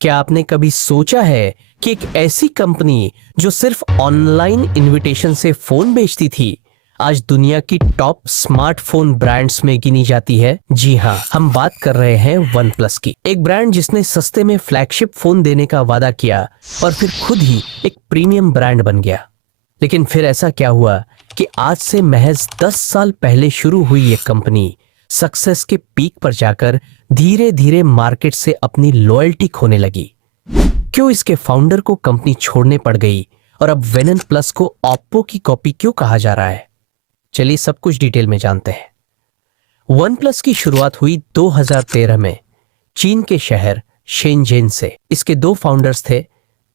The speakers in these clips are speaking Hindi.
क्या आपने कभी सोचा है कि एक ऐसी कंपनी जो सिर्फ ऑनलाइन इनविटेशन से फोन बेचती थी, आज दुनिया की टॉप स्मार्टफोन ब्रांड्स में गिनी जाती है? जी हाँ, हम बात कर रहे हैं वन प्लस की। एक ब्रांड जिसने सस्ते में फ्लैगशिप फोन देने का वादा किया और फिर खुद ही एक प्रीमियम ब्रांड बन गया। लेकिन फिर ऐसा क्या हुआ कि आज से महज 10 साल पहले शुरू हुई ये कंपनी सक्सेस के पीक पर जाकर धीरे धीरे मार्केट से अपनी लॉयल्टी खोने लगी? क्यों इसके फाउंडर को कंपनी छोड़ने पड़ गई और अब वेनन प्लस को ओप्पो की कॉपी क्यों कहा जा रहा है? चलिए सब कुछ डिटेल में जानते हैं। वन प्लस की शुरुआत हुई 2013 में चीन के शहर शेनजेन से। इसके दो फाउंडर्स थे,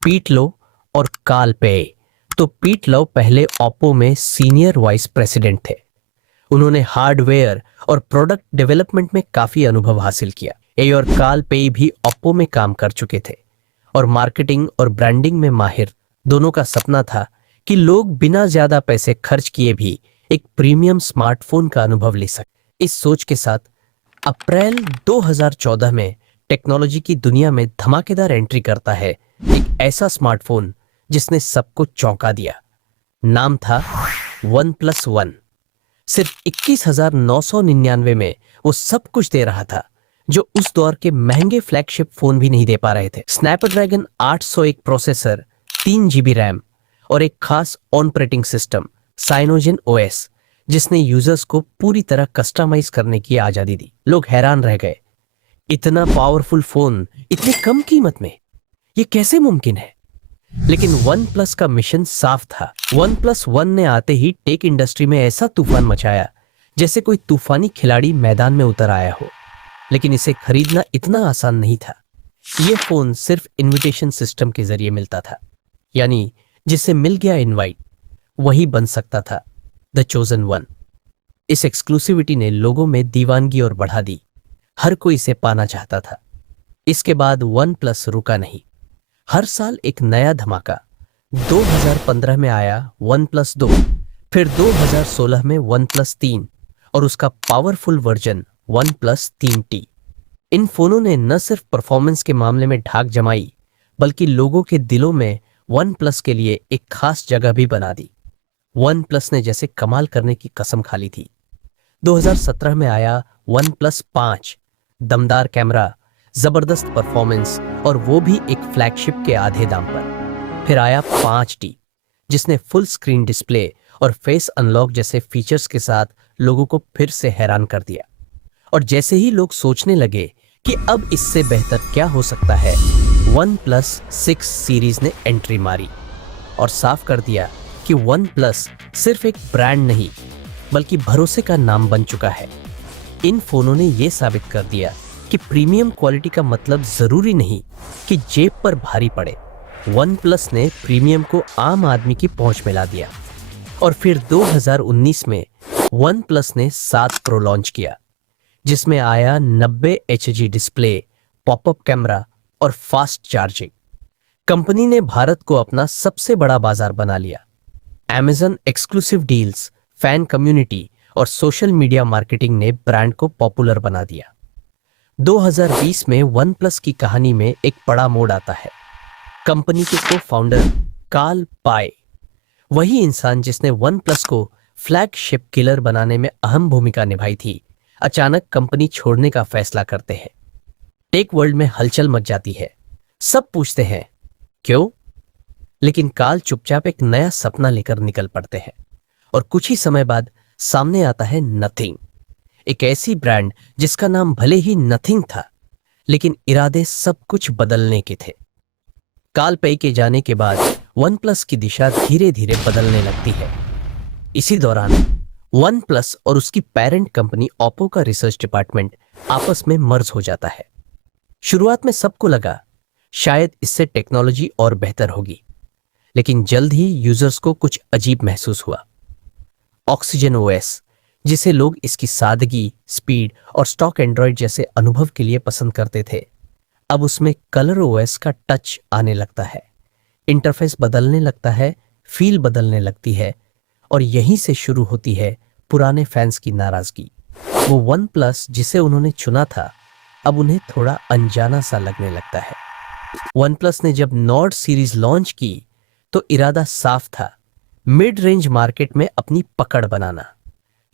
पीट लो और कार्ल पे। तो पीट लो पहले ओप्पो में सीनियर वाइस प्रेसिडेंट थे। उन्होंने हार्डवेयर और प्रोडक्ट डेवलपमेंट में काफी अनुभव हासिल किया। ए और कार्ल पे भी ओप्पो में काम कर चुके थे और मार्केटिंग और ब्रांडिंग में माहिर। दोनों का सपना था कि लोग बिना ज्यादा पैसे खर्च किए भी एक प्रीमियम स्मार्टफोन का अनुभव ले सके। इस सोच के साथ अप्रैल 2014 में टेक्नोलॉजी की दुनिया में धमाकेदार एंट्री करता है एक ऐसा स्मार्टफोन जिसने सबको चौंका दिया। नाम था वन प्लस वन। सिर्फ 21,999 में वो सब कुछ दे रहा था जो उस दौर के महंगे फ्लैगशिप फोन भी नहीं दे पा रहे थे। स्नैपड्रैगन 801 प्रोसेसर, 3 GB रैम और एक खास ऑपरेटिंग सिस्टम साइनोजेन ओएस, जिसने यूजर्स को पूरी तरह कस्टमाइज करने की आजादी दी। लोग हैरान रह गए, इतना पावरफुल फोन इतनी कम कीमत में, ये कैसे मुमकिन है? लेकिन वन प्लस का मिशन साफ था। वन प्लस वन ने आते ही टेक इंडस्ट्री में ऐसा तूफान मचाया जैसे कोई तूफानी खिलाड़ी मैदान में उतर आया हो। लेकिन इसे खरीदना इतना आसान नहीं था। ये फोन सिर्फ इनविटेशन सिस्टम के जरिए मिलता था, यानी जिसे मिल गया इनवाइट वही बन सकता था द चोजन वन। इस एक्सक्लूसिविटी ने लोगों में दीवानगी और बढ़ा दी। हर कोई इसे पाना चाहता था। इसके बाद वन प्लस रुका नहीं, हर साल एक नया धमाका। 2015 में आया वन प्लस 2, फिर 2016 में वन प्लस 3 और उसका powerful version one plus 3T। इन फोनों ने न सिर्फ परफॉर्मेंस के मामले में ढाक जमाई, बल्कि लोगों के दिलों में वन प्लस के लिए एक खास जगह भी बना दी। वन प्लस ने जैसे कमाल करने की कसम खा ली थी। 2017 में आया वन प्लस 5, दमदार कैमरा, जबरदस्त परफॉर्मेंस और वो भी एक फ्लैगशिप के आधे दाम पर। फिर आया 5T, जिसने फुल स्क्रीन डिस्प्ले और फेस अनलॉक जैसे फीचर्स के साथ लोगों को फिर से हैरान कर दिया। और जैसे ही लोग सोचने लगे कि अब इससे बेहतर क्या हो सकता है, वन प्लस 6 सीरीज ने एंट्री मारी और साफ कर दिया कि वन प्लस सिर्फ एक ब्रांड नहीं, बल्कि भरोसे का नाम बन चुका है। इन फोनों ने यह साबित कर दिया कि प्रीमियम क्वालिटी का मतलब जरूरी नहीं कि जेब पर भारी पड़े। वन प्लस ने प्रीमियम को आम आदमी की पहुंच में ला दिया। और फिर 2019 में वन प्लस ने 7 प्रो लॉन्च किया, जिसमें आया 90 HG डिस्प्ले, पॉपअप कैमरा और फास्ट चार्जिंग। कंपनी ने भारत को अपना सबसे बड़ा बाजार बना लिया। Amazon exclusive deals, fan community और सोशल मीडिया मार्केटिंग ने ब्रांड को पॉपुलर बना दिया। 2020 में वन प्लस की कहानी में एक बड़ा मोड़ आता है। कंपनी के को फाउंडर कार्ल पाए, वही इंसान जिसने वन प्लस को फ्लैगशिप किलर बनाने में अहम भूमिका निभाई थी, अचानक कंपनी छोड़ने का फैसला करते हैं। टेक वर्ल्ड में हलचल मच जाती है। सब पूछते हैं क्यों, लेकिन कार्ल चुपचाप एक नया सपना लेकर निकल पड़ते हैं और कुछ ही समय बाद सामने आता है नथिंग, एक ऐसी ब्रांड जिसका नाम भले ही नथिंग था, लेकिन इरादे सब कुछ बदलने के थे। कार्ल पे के जाने के बाद वन प्लस की दिशा धीरे धीरे बदलने लगती है। इसी दौरान वन प्लस और उसकी पेरेंट कंपनी ओप्पो का रिसर्च डिपार्टमेंट आपस में मर्ज हो जाता है। शुरुआत में सबको लगा शायद इससे टेक्नोलॉजी और बेहतर होगी, लेकिन जल्द ही यूजर्स को कुछ अजीब महसूस हुआ। ऑक्सीजन ओएस, जिसे लोग इसकी सादगी, स्पीड और स्टॉक एंड्रॉयड जैसे अनुभव के लिए पसंद करते थे, अब उसमें कलर ओएस का टच आने लगता है। इंटरफेस बदलने लगता है, फील बदलने लगती है और यहीं से शुरू होती है पुराने फैंस की नाराजगी। वो वन प्लस जिसे उन्होंने चुना था, अब उन्हें थोड़ा अनजाना सा लगने लगता है। वन प्लस ने जब नॉर्ड सीरीज लॉन्च की तो इरादा साफ था, मिड रेंज मार्केट में अपनी पकड़ बनाना।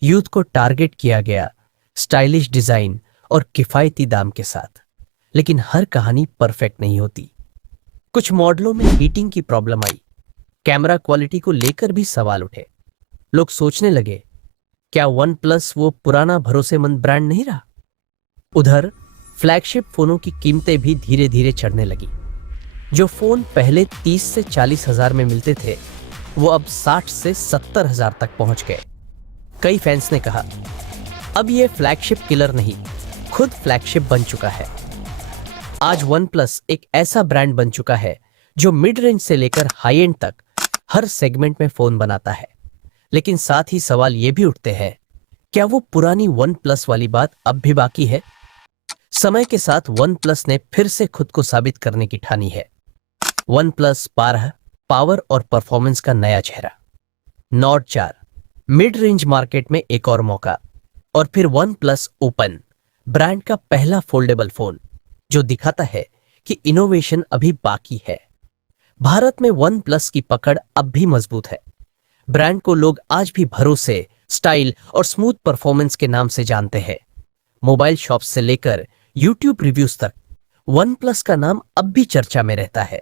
यूथ को टारगेट किया गया, स्टाइलिश डिजाइन और किफायती दाम के साथ। लेकिन हर कहानी परफेक्ट नहीं होती। कुछ मॉडलों में हीटिंग की प्रॉब्लम आई, कैमरा क्वालिटी को लेकर भी सवाल उठे। लोग सोचने लगे, क्या वन प्लस वो पुराना भरोसेमंद ब्रांड नहीं रहा? उधर फ्लैगशिप फोनों की कीमतें भी धीरे धीरे चढ़ने लगी। जो फोन पहले 30 से 40 हजार में मिलते थे, वो अब 60 से 70 हजार तक पहुंच गए। कई फैंस ने कहा, अब ये फ्लैगशिप किलर नहीं, खुद फ्लैगशिप बन चुका है। आज वन प्लस एक ऐसा ब्रांड बन चुका है जो मिड रेंज से लेकर हाई एंड तक हर सेगमेंट में फोन बनाता है। लेकिन साथ ही सवाल ये भी उठते हैं, क्या वो पुरानी वन प्लस वाली बात अब भी बाकी है? समय के साथ वन प्लस ने फिर से खुद को साबित करने की ठानी है। वन प्लस 12 पावर और परफॉर्मेंस का नया चेहरा, नॉट 4 मिड रेंज मार्केट में एक और मौका, और फिर वन प्लस ओपन, ब्रांड का पहला फोल्डेबल फोन जो दिखाता है कि इनोवेशन अभी बाकी है। भारत में वन प्लस की पकड़ अब भी मजबूत है। ब्रांड को लोग आज भी भरोसे, स्टाइल और स्मूथ परफॉर्मेंस के नाम से जानते हैं। मोबाइल शॉप से लेकर यूट्यूब रिव्यूज तक वन प्लस का नाम अब भी चर्चा में रहता है।